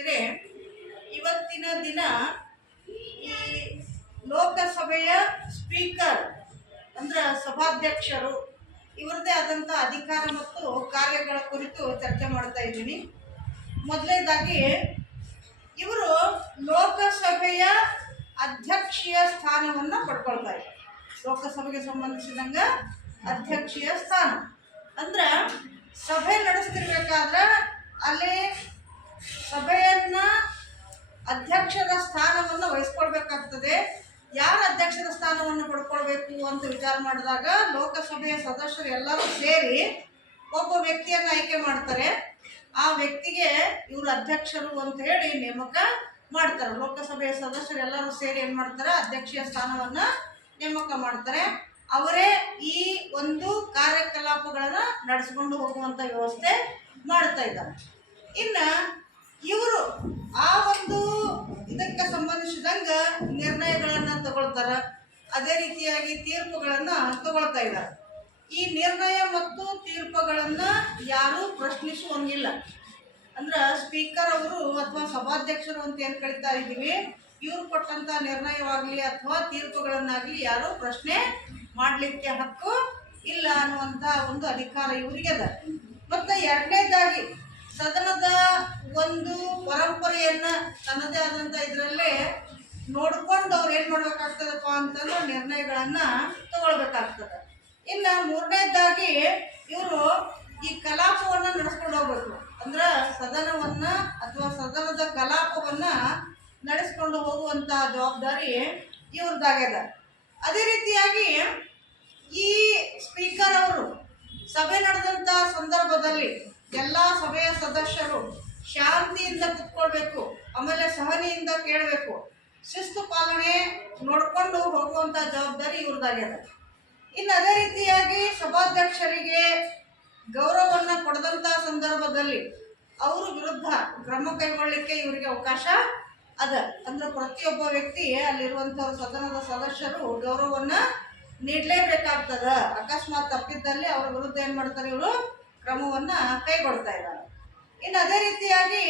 ಇದೆ. ಇವತ್ತಿನ ದಿನ ಈ ಲೋಕಸಭೆಯ ಸ್ಪೀಕರ್ ಅಂದ್ರೆ ಸಭಾಧ್ಯಕ್ಷರು ಇವರದೇ ಆದಂಥ ಅಧಿಕಾರ ಮತ್ತು ಕಾರ್ಯಗಳ ಕುರಿತು ಚರ್ಚೆ ಮಾಡ್ತಾ ಇದ್ದೀನಿ. ಮೊದಲನೇದಾಗಿ ಇವರು ಲೋಕಸಭೆಯ ಅಧ್ಯಕ್ಷೀಯ ಸ್ಥಾನವನ್ನು ಪಡ್ಕೊಳ್ತಾ ಇದ್ದಾರೆ. ಲೋಕಸಭೆಗೆ ಸಂಬಂಧಿಸಿದಂಗ ಅಧ್ಯಕ್ಷೀಯ ಸ್ಥಾನ ಅಂದ್ರೆ ಸಭೆ ನಡೆಸ್ತಿರ್ಬೇಕಾದ್ರೆ ಅಲ್ಲಿ ಸಭೆಯನ್ನ ಅಧ್ಯಕ್ಷರ ಸ್ಥಾನವನ್ನು ವಹಿಸ್ಕೊಳ್ಬೇಕಾಗ್ತದೆ. ಯಾರು ಅಧ್ಯಕ್ಷರ ಸ್ಥಾನವನ್ನು ಪಡ್ಕೊಳ್ಬೇಕು ಅಂತ ವಿಚಾರ ಮಾಡಿದಾಗ ಲೋಕಸಭೆಯ ಸದಸ್ಯರು ಎಲ್ಲರೂ ಸೇರಿ ಒಬ್ಬ ವ್ಯಕ್ತಿಯನ್ನು ಆಯ್ಕೆ ಮಾಡ್ತಾರೆ. ಆ ವ್ಯಕ್ತಿಗೆ ಇವರು ಅಧ್ಯಕ್ಷರು ಅಂತ ಹೇಳಿ ನೇಮಕ ಮಾಡ್ತಾರೆ. ಲೋಕಸಭೆಯ ಸದಸ್ಯರು ಎಲ್ಲರೂ ಸೇರಿ ಏನು ಮಾಡ್ತಾರೆ, ಅಧ್ಯಕ್ಷೀಯ ಸ್ಥಾನವನ್ನ ನೇಮಕ ಮಾಡ್ತಾರೆ. ಅವರೇ ಈ ಒಂದು ಕಾರ್ಯಕಲಾಪಗಳನ್ನ ನಡೆಸಿಕೊಂಡು ಹೋಗುವಂತ ವ್ಯವಸ್ಥೆ ಮಾಡ್ತಾ ಇದ್ದಾರೆ. ಇನ್ನು ಇವರು ಆ ಒಂದು ಇದಕ್ಕೆ ಸಂಬಂಧಿಸಿದಂಗ ನಿರ್ಣಯಗಳನ್ನ ತಗೊಳ್ತಾರ. ಅದೇ ರೀತಿಯಾಗಿ ತೀರ್ಪುಗಳನ್ನ ತಗೊಳ್ತಾ ಇದ್ದಾರೆ. ಈ ನಿರ್ಣಯ ಮತ್ತು ತೀರ್ಪುಗಳನ್ನ ಯಾರು ಪ್ರಶ್ನಿಸುವಂಗಿಲ್ಲ. ಅಂದ್ರೆ ಸ್ಪೀಕರ್ ಅವರು ಅಥವಾ ಸಭಾಧ್ಯಕ್ಷರು ಅಂತ ಏನು ಕರಿತಾ ಇದ್ದೀವಿ, ಇವ್ರು ಕೊಟ್ಟಂತ ನಿರ್ಣಯವಾಗ್ಲಿ ಅಥವಾ ತೀರ್ಪುಗಳನ್ನಾಗ್ಲಿ ಯಾರು ಪ್ರಶ್ನೆ ಮಾಡಲಿಕ್ಕೆ ಹಕ್ಕು ಇಲ್ಲ ಅನ್ನುವಂತ ಒಂದು ಅಧಿಕಾರ ಇವರಿಗೆ ಅದ. ಮತ್ತೆ ಎರಡನೇದಾಗಿ ಸದನದ ಒಂದು ಪರಂಪರೆಯನ್ನ ತನ್ನದೇ ಆದಂತ ಇದರಲ್ಲೇ ನೋಡ್ಕೊಂಡು ಅವ್ರು ಏನ್ ಮಾಡ್ಬೇಕಾಗ್ತದಪ್ಪ ಅಂತಂದ್ರೆ ನಿರ್ಣಯಗಳನ್ನ ತಗೊಳ್ಬೇಕಾಗ್ತದೆ. ಇನ್ನು ಮೂರನೇದಾಗಿ ಇವರು ಈ ಕಲಾಪವನ್ನ ನಡೆಸ್ಕೊಂಡು ಹೋಗ್ಬೇಕು. ಅಂದ್ರೆ ಸದನವನ್ನ ಅಥವಾ ಸದನದ ಕಲಾಪವನ್ನ ನಡೆಸ್ಕೊಂಡು ಹೋಗುವಂತ ಜವಾಬ್ದಾರಿ ಇವ್ರದ್ದಾಗ್ಯದ. ಅದೇ ರೀತಿಯಾಗಿ ಈ ಸ್ಪೀಕರ್ ಅವರು ಸಭೆ ನಡೆದಂತ ಸಂದರ್ಭದಲ್ಲಿ ಎಲ್ಲ ಸಭೆಯ ಸದಸ್ಯರು ಶಾಂತಿಯಿಂದ ಕುತ್ಕೊಳ್ಬೇಕು, ಆಮೇಲೆ ಸಹನೆಯಿಂದ ಕೇಳಬೇಕು, ಶಿಸ್ತು ಪಾಲನೆ ನೋಡ್ಕೊಂಡು ಹೋಗುವಂತ ಜವಾಬ್ದಾರಿ ಇವ್ರದ್ದಾಗ್ಯದ. ಇನ್ನು ಅದೇ ರೀತಿಯಾಗಿ ಸಭಾಧ್ಯಕ್ಷರಿಗೆ ಗೌರವವನ್ನ ಕೊಡದಂತ ಸಂದರ್ಭದಲ್ಲಿ ಅವ್ರ ವಿರುದ್ಧ ಕ್ರಮ ಕೈಗೊಳ್ಳಲಿಕ್ಕೆ ಇವರಿಗೆ ಅವಕಾಶ ಅದ. ಅಂದ್ರೆ ಪ್ರತಿಯೊಬ್ಬ ವ್ಯಕ್ತಿ ಅಲ್ಲಿರುವಂತಹ ಸದನದ ಸದಸ್ಯರು ಗೌರವವನ್ನ ನೀಡಲೇಬೇಕಾಗ್ತದ. ಅಕಸ್ಮಾತ್ ತಪ್ಪಿದ್ದಲ್ಲಿ ಅವರ ವಿರುದ್ಧ ಏನ್ ಮಾಡ್ತಾರೆ, ಇವರು ಕ್ರಮವನ್ನ ಕೈಗೊಳ್ತಾ ಇದ್ದಾರೆ. ಇನ್ನು ಅದೇ ರೀತಿಯಾಗಿ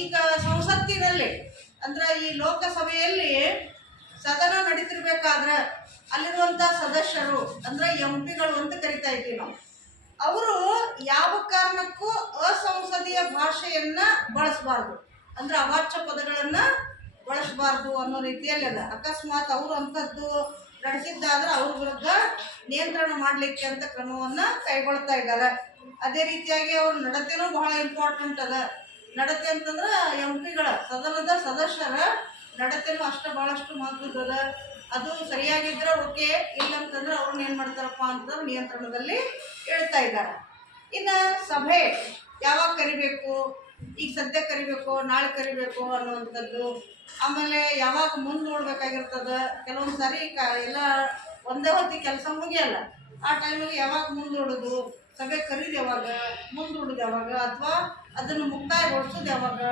ಈಗ ಸಂಸತ್ತಿನಲ್ಲಿ ಅಂದ್ರೆ ಈ ಲೋಕಸಭೆಯಲ್ಲಿ ಸದನ ನಡೀತಿರ್ಬೇಕಾದ್ರೆ ಅಲ್ಲಿರುವಂತ ಸದಸ್ಯರು ಅಂದ್ರೆ ಎಂಪಿಗಳು ಅಂತ ಕರಿತಾ ಇದ್ದೀವಿ ನಾವು, ಅವರು ಯಾವ ಕಾರಣಕ್ಕೂ ಅಸಂಸದೀಯ ಭಾಷೆಯನ್ನ ಬಳಸಬಾರ್ದು, ಅಂದ್ರೆ ಅವಾಚ್ಯ ಪದಗಳನ್ನ ಬಳಸಬಾರ್ದು ಅನ್ನೋ ರೀತಿಯಲ್ಲಿ ಅದ. ಅಕಸ್ಮಾತ್ ಅವರು ಅಂಥದ್ದು ನಡೆಸಿದ್ದಾದ್ರೆ ಅವ್ರ ವಿರುದ್ಧ ನಿಯಂತ್ರಣ ಮಾಡಲಿಕ್ಕೆ ಅಂತ ಕ್ರಮವನ್ನ ಕೈಗೊಳ್ತಾ ಇದ್ದಾರೆ. ಅದೇ ರೀತಿಯಾಗಿ ಅವ್ರ ನಡತೆನೂ ಬಹಳ ಇಂಪಾರ್ಟೆಂಟ್ ಅದ. ನಡತೆ ಅಂತಂದ್ರೆ ಎಂಪಿಗಳ ಸದನದ ಸದಸ್ಯರ ನಡತೆನೂ ಬಹಳಷ್ಟು ಮಹತ್ವದ. ಅದು ಸರಿಯಾಗಿದ್ರೆ ಓಕೆ, ಇಲ್ಲಂತಂದ್ರೆ ಅವ್ರನ್ನ ಏನ್ ಮಾಡ್ತಾರಪ್ಪ ಅಂತಂದ್ರೆ ನಿಯಂತ್ರಣದಲ್ಲಿ ಹೇಳ್ತಾ ಇದ್ದಾರೆ. ಇನ್ನು ಸಭೆ ಯಾವಾಗ ಕರಿಬೇಕು, ಈಗ ಸದ್ಯ ಕರಿಬೇಕು ನಾಳೆ ಕರಿಬೇಕು ಅನ್ನುವಂಥದ್ದು, ಆಮೇಲೆ ಯಾವಾಗ ಮುಂದೆ ನೋಡ್ಬೇಕಾಗಿರ್ತದ. ಕೆಲವೊಂದು ಸಾರಿ ಎಲ್ಲ ಒಂದೇ ಹೊತ್ತಿಗೆ ಕೆಲಸ ಮುಗಿಯಲ್ಲ. ಆ ಟೈಮಿಗೆ ಯಾವಾಗ ಮುಂದೂಡೋದು, ಸಭೆ ಕರೀದು ಯಾವಾಗ, ಮುಂದೂಡೋದು ಯಾವಾಗ, ಅಥವಾ ಅದನ್ನು ಮುಕ್ತಾಯಗೊಳಿಸೋದು ಯಾವಾಗ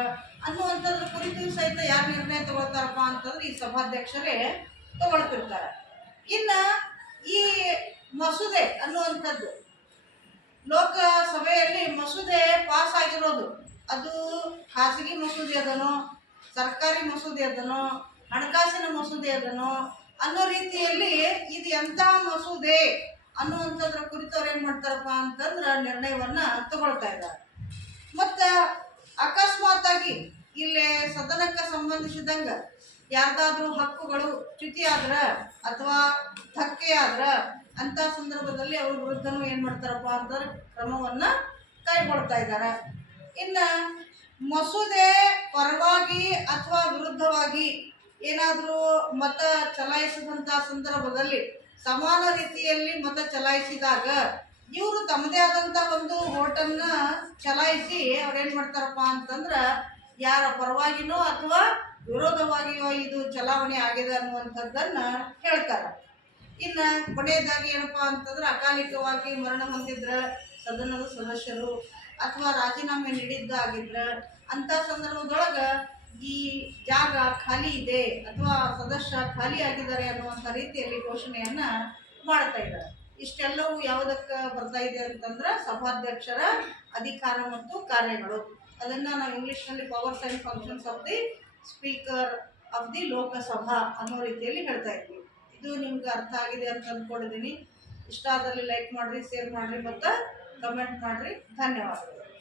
ಅನ್ನುವಂಥದ್ರ ಕುರಿತು ಸಹಿತ ಯಾರು ನಿರ್ಣಯ ತಗೊಳ್ತಾರಪ್ಪ ಅಂತಂದ್ರೆ ಈ ಸಭಾಧ್ಯಕ್ಷರೇ ತಗೊಳ್ತಿರ್ತಾರೆ. ಇನ್ನು ಈ ಮಸೂದೆ ಅನ್ನುವಂಥದ್ದು ಲೋಕಸಭೆಯಲ್ಲಿ ಮಸೂದೆ ಪಾಸ್ ಆಗಿರೋದು, ಅದು ಖಾಸಗಿ ಮಸೂದೆ ಅದನೋ, ಸರ್ಕಾರಿ ಮಸೂದೆ ಅದನೋ, ಹಣಕಾಸಿನ ಮಸೂದೆ ಅದನೋ ಅನ್ನೋ ರೀತಿಯಲ್ಲಿ ಇದು ಎಂತಹ ಮಸೂದೆ ಅನ್ನುವಂಥದ್ರ ಕುರಿತು ಅವ್ರು ಏನು ಮಾಡ್ತಾರಪ್ಪ ಅಂತಂದ್ರೆ ನಿರ್ಣಯವನ್ನ ತಗೊಳ್ತಾ ಇದ್ದಾರೆ. ಮತ್ತು ಅಕಸ್ಮಾತ್ ಆಗಿ ಇಲ್ಲಿ ಸದನಕ್ಕೆ ಸಂಬಂಧಿಸಿದಂಗ ಯಾರ್ದಾದ್ರೂ ಹಕ್ಕುಗಳು ಚ್ಯುತಿ ಆದ್ರ ಅಥವಾ ಧಕ್ಕೆ ಆದ್ರ ಅಂತ ಸಂದರ್ಭದಲ್ಲಿ ಅವ್ರ ವಿರುದ್ಧನೂ ಏನು ಮಾಡ್ತಾರಪ್ಪ ಅಂತಂದ್ರೆ ಕ್ರಮವನ್ನ ಕೈಗೊಳ್ತಾ ಇದ್ದಾರೆ. ಇನ್ನು ಮಸೂದೆ ಪರವಾಗಿ ಅಥವಾ ವಿರುದ್ಧವಾಗಿ ಏನಾದರೂ ಮತ ಚಲಾಯಿಸಿದಂಥ ಸಂದರ್ಭದಲ್ಲಿ ಸಮಾನ ರೀತಿಯಲ್ಲಿ ಮತ ಚಲಾಯಿಸಿದಾಗ ಇವರು ತಮ್ಮದೇ ಆದಂಥ ಒಂದು ಓಟನ್ನ ಚಲಾಯಿಸಿ ಅವ್ರೇನು ಮಾಡ್ತಾರಪ್ಪ ಅಂತಂದ್ರೆ ಯಾರ ಪರವಾಗಿನೋ ಅಥವಾ ವಿರೋಧವಾಗಿಯೋ ಇದು ಚಲಾವಣೆ ಆಗಿದೆ ಅನ್ನುವಂಥದ್ದನ್ನ ಹೇಳ್ತಾರೆ. ಇನ್ನು ಕೊನೆಯದಾಗಿ ಏನಪ್ಪಾ ಅಂತಂದ್ರೆ ಅಕಾಲಿಕವಾಗಿ ಮರಣ ಹೊಂದಿದ್ರ ಸದನದ ಸದಸ್ಯರು ಅಥವಾ ರಾಜೀನಾಮೆ ನೀಡಿದ್ದಾಗಿದ್ರ ಅಂತ ಸಂದರ್ಭದೊಳಗೆ ಈ ಜಾಗ ಖಾಲಿ ಇದೆ ಅಥವಾ ಸದಸ್ಯ ಖಾಲಿ ಆಗಿದ್ದಾರೆ ಅನ್ನುವಂಥ ರೀತಿಯಲ್ಲಿ ಘೋಷಣೆಯನ್ನ ಮಾಡ್ತಾ ಇದ್ದಾರೆ. ಇಷ್ಟೆಲ್ಲವೂ ಯಾವುದಕ್ಕೆ ಬರ್ತಾ ಇದೆ ಅಂತಂದ್ರೆ ಸಭಾಧ್ಯಕ್ಷರ ಅಧಿಕಾರ ಮತ್ತು ಕಾರ್ಯಗಳು. ಅದನ್ನು ನಾವು ಇಂಗ್ಲೀಷ್ನಲ್ಲಿ powers and functions of the speaker of the Lok Sabha ಅನ್ನೋ ರೀತಿಯಲ್ಲಿ ಹೇಳ್ತಾ ಇದ್ವಿ. ಇದು ನಿಮ್ಗೆ ಅರ್ಥ ಆಗಿದೆ ಅಂತ ಅಂದ್ಕೊಂಡಿದ್ದೀನಿ. ಇಷ್ಟ ಆದಲ್ಲಿ ಲೈಕ್ ಮಾಡಿರಿ, ಶೇರ್ ಮಾಡಿರಿ ಮತ್ತು ಕಮೆಂಟ್ ಮಾಡಿರಿ. ಧನ್ಯವಾದಗಳು.